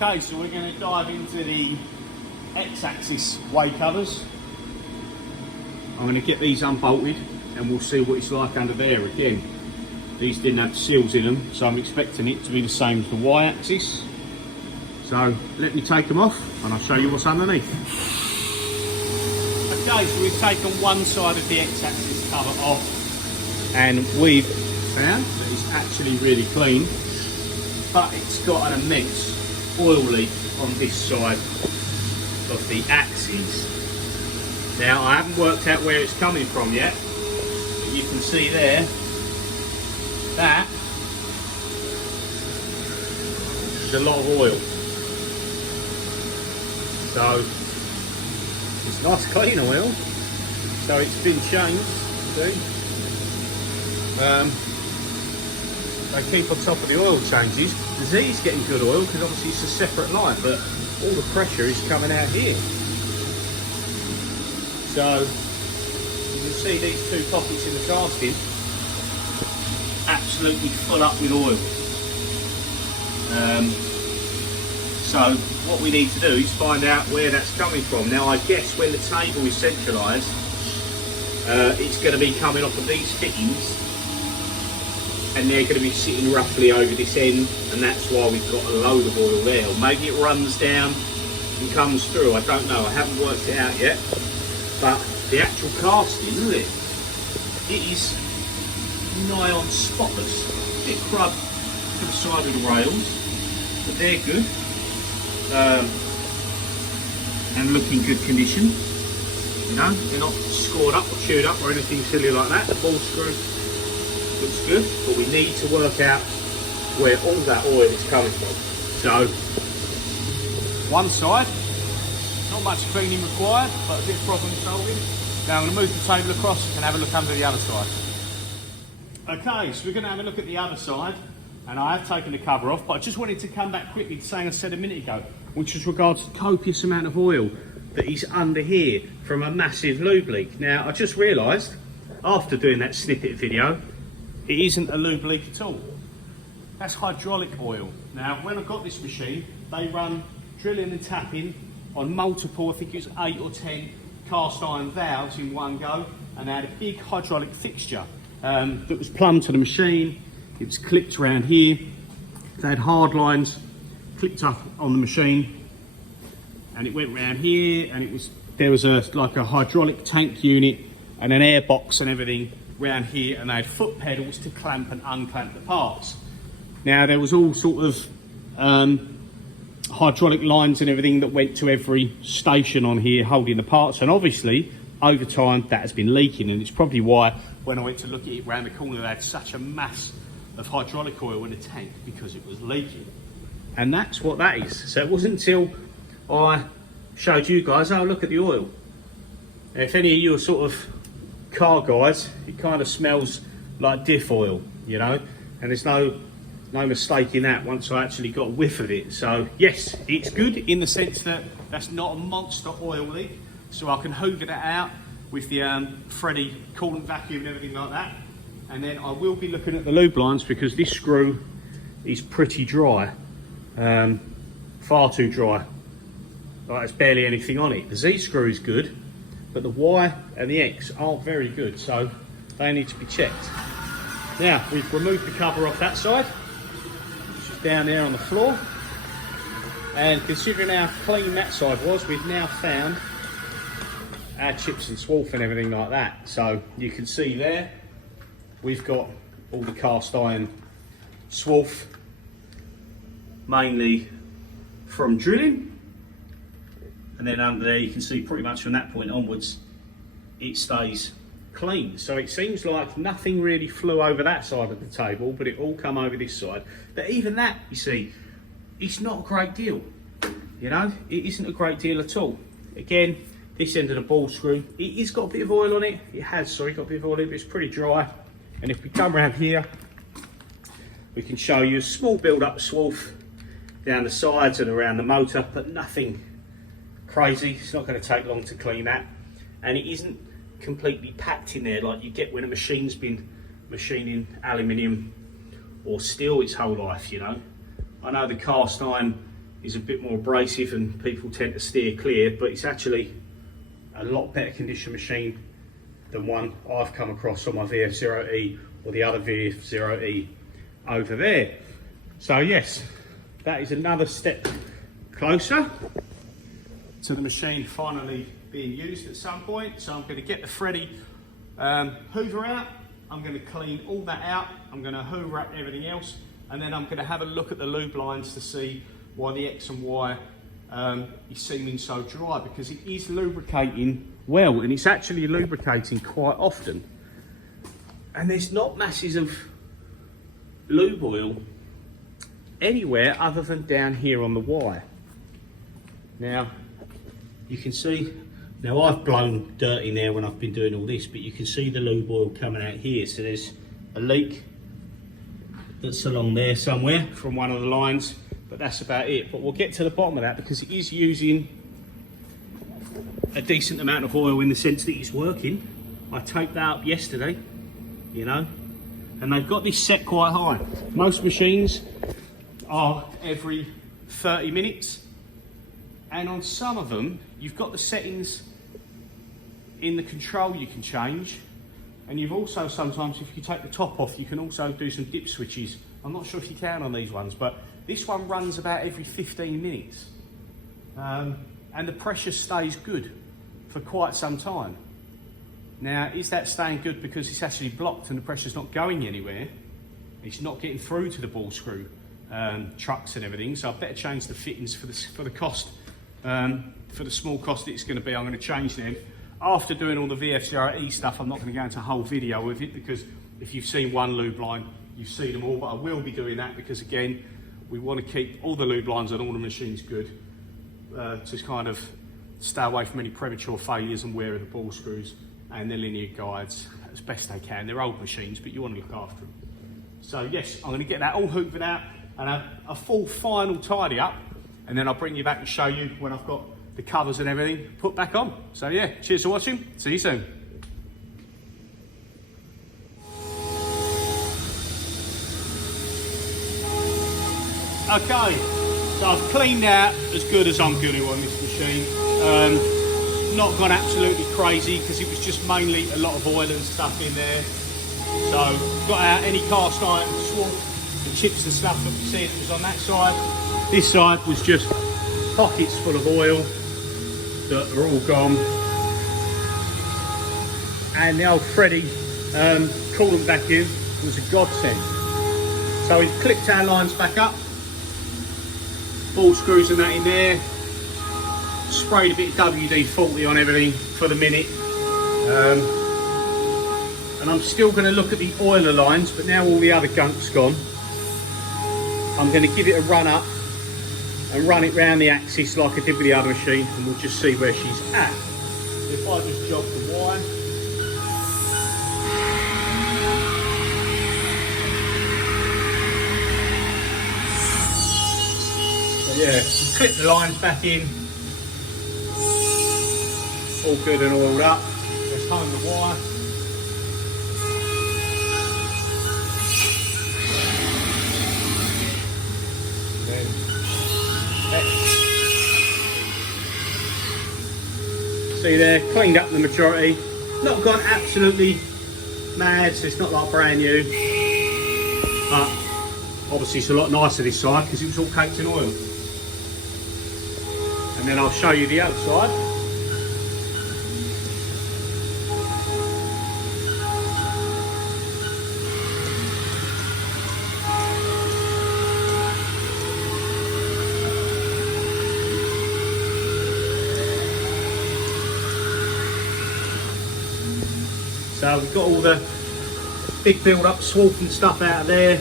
Okay, so we're going to dive into the X-axis way covers. I'm going to get these unbolted and we'll see what it's like under there. Again, these didn't have seals in them, so I'm expecting it to be the same as the Y-axis. So let me take them off and I'll show you what's underneath. Okay, so we've taken one side of the X-axis cover off and we've found that it's actually really clean, but it's got an immense oil leak on this side of the axis. Now I haven't worked out where it's coming from yet, but you can see there that there's a lot of oil. So it's nice clean oil, so it's been changed. See? They keep on top of the oil changes. The Z's getting good oil because obviously it's a separate line, but all the pressure is coming out here. So you can see these two pockets in the casting absolutely full up with oil. So what we need to do is find out where that's coming from. Now I guess when the table is centralised, it's going to be coming off of these fittings, and they're going to be sitting roughly over this end, and that's why we've got a load of oil there. Or maybe it runs down and comes through, I don't know, I haven't worked it out yet. But the actual casting, isn't it? It is nigh on spotless. A bit crubbed to the side of the rails, but they're good. And look in good condition. You know, they're not scored up or chewed up or anything silly like that. The ball screw looks good, but we need to work out where all that oil is coming from. So, one side, not much cleaning required, but a bit of problem solving. Now I'm going to move the table across and have a look under the other side. Okay, so we're going to have a look at the other side, and I have taken the cover off, but I just wanted to come back quickly to something I said a minute ago, which was regards to the copious amount of oil that is under here from a massive lube leak. Now I just realised, after doing that snippet video, it isn't a lube leak at all. That's hydraulic oil. Now when I got this machine, they run drilling and tapping on multiple, I think it was 8 or 10 cast iron valves in one go, and they had a big hydraulic fixture that was plumbed to the machine. It was clipped around here. They had hard lines clipped up on the machine, and it went around here, and there was like a hydraulic tank unit and an air box and everything around here, and they had foot pedals to clamp and unclamp the parts. Now there was all sort of hydraulic lines and everything that went to every station on here holding the parts, and obviously over time that has been leaking, and it's probably why when I went to look at it round the corner they had such a mass of hydraulic oil in the tank, because it was leaking. And that's what that is. So it wasn't until I showed you guys, oh look at the oil. And if any of you are sort of car guys, it kind of smells like diff oil, you know, and there's no mistake in that once I actually got a whiff of it. So yes, it's good in the sense that that's not a monster oil leak, so I can hoover that out with the Freddy coolant vacuum and everything like that. And then I will be looking at the lube lines, because this screw is pretty dry, far too dry. Like there's barely anything on it. The Z screw is good, but the Y and the X aren't very good, so they need to be checked. Now we've removed the cover off that side, which is down there on the floor, and considering how clean that side was, we've now found our chips and swarf and everything like that. So you can see there we've got all the cast iron swarf, mainly from drilling, and then under there you can see pretty much from that point onwards it stays clean. So it seems like nothing really flew over that side of the table, but it all come over this side. But even that, you see, it's not a great deal, you know, it isn't a great deal at all. Again, this end of the ball screw, it has got a bit of oil on it. It has, sorry, got a bit of oil on it, but it's pretty dry. And if we come around here, we can show you a small build-up swarf down the sides and around the motor, but nothing crazy. It's not going to take long to clean that, and it isn't completely packed in there like you get when a machine's been machining aluminium or steel its whole life, you know. I know the cast iron is a bit more abrasive and people tend to steer clear, but it's actually a lot better condition machine than one I've come across on my VF0E or the other VF0E over there. So yes, that is another step closer to the machine finally being used at some point. So I'm going to get the Freddy hoover out, I'm going to clean all that out, I'm going to hoover up everything else, and then I'm going to have a look at the lube lines to see why the X and Y is seeming so dry, because it is lubricating well, and it's actually lubricating quite often, and there's not masses of lube oil anywhere other than down here on the Y. Now you can see, now I've blown dirt in there when I've been doing all this, but you can see the lube oil coming out here, so there's a leak that's along there somewhere from one of the lines, but that's about it. But we'll get to the bottom of that, because it is using a decent amount of oil in the sense that it's working. I taped that up yesterday, you know, and they've got this set quite high. Most machines are every 30 minutes, and on some of them you've got the settings in the control you can change, and you've also sometimes, if you take the top off, you can also do some dip switches. I'm not sure if you can on these ones, but this one runs about every 15 minutes, and the pressure stays good for quite some time. Now, is that staying good because it's actually blocked and the pressure's not going anywhere? It's not getting through to the ball screw trucks and everything, so I better change the fittings for the cost, for the small cost that it's going to be. I'm going to change them. After doing all the VF0E stuff, I'm not going to go into a whole video with it, because if you've seen one lube line, you've seen them all, but I will be doing that because, again, we want to keep all the lube lines on all the machines good, to kind of stay away from any premature failures and wear of the ball screws and the linear guides as best they can. They're old machines, but you want to look after them. So yes, I'm going to get that all hoovered out and have a full final tidy up, and then I'll bring you back and show you when I've got the covers and everything put back on. So yeah, cheers for watching, see you soon. Okay, so I've cleaned out as good as I'm going to on this machine. Not gone absolutely crazy, because it was just mainly a lot of oil and stuff in there. So got out any cast iron swap, the chips and stuff that we said was on that side. This side was just pockets full of oil that are all gone. And the old Freddy coolant vacuum was a godsend. So we've clipped our lines back up, ball screws and that in there, sprayed a bit of WD-40 on everything for the minute, and I'm still going to look at the oiler lines, but now all the other gunk's gone, I'm going to give it a run up and run it round the axis like I did with the other machine, and we'll just see where she's at. If I just jog the wire, so yeah, clip the lines back in, all good and oiled up. Let's hone the wire. See there, cleaned up the majority. Not gone absolutely mad, so it's not like brand new. But obviously it's a lot nicer this side because it was all caked in oil. And then I'll show you the outside. So we've got all the big build-up swamp and stuff out of there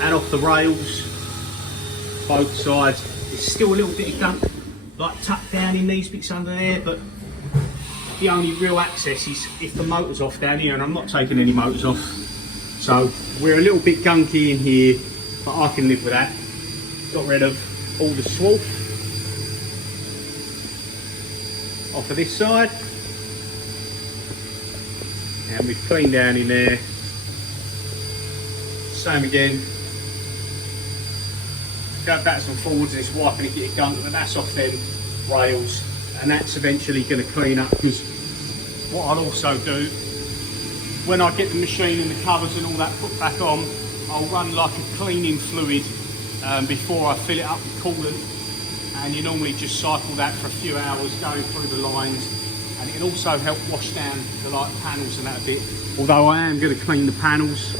and off the rails, both sides. There's still a little bit of gunk like tucked down in these bits under there, but the only real access is if the motor's off down here, and I'm not taking any motors off. So we're a little bit gunky in here, but I can live with that. Got rid of all the swamp off of this side. And we've cleaned down in there. Same again. go backwards and forwards and it's wiping and get it going, but that's off them rails, and that's eventually going to clean up. Because what I'll also do, when I get the machine and the covers and all that put back on, I'll run like a cleaning fluid before I fill it up with coolant, and you normally just cycle that for a few hours going through the lines, and it can also help wash down the panels and that a bit. Although I am going to clean the panels,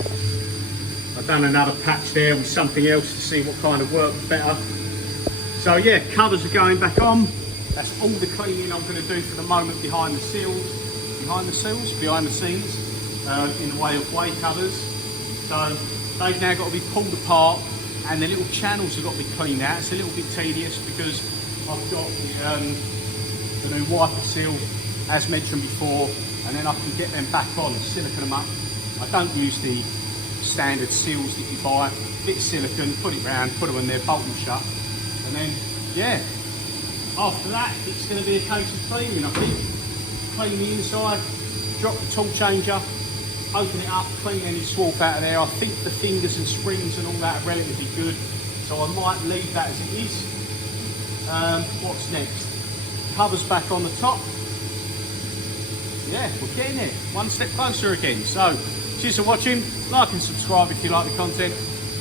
I've done another patch there with something else to see what kind of works better. So yeah, covers are going back on. That's all the cleaning I'm going to do for the moment behind the scenes, in the way of way covers. So they've now got to be pulled apart, and the little channels have got to be cleaned out. It's a little bit tedious because I've got the new wiper seal, as mentioned before, and then I can get them back on, silicone them up. I don't use the standard seals that you buy. Bit of silicone, put it round, put them in there, bolt them shut, and then yeah, after that it's going to be a case of cleaning. I think clean the inside, drop the tool changer, open it up, clean any swarf out of there. I think the fingers and springs and all that are relatively good, so I might leave that as it is. What's next? Covers back on the top. Yeah, we're getting there, one step closer again. So cheers for watching, like and subscribe if you like the content.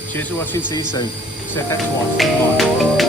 Cheers for watching, see you soon. Said that twice. Bye.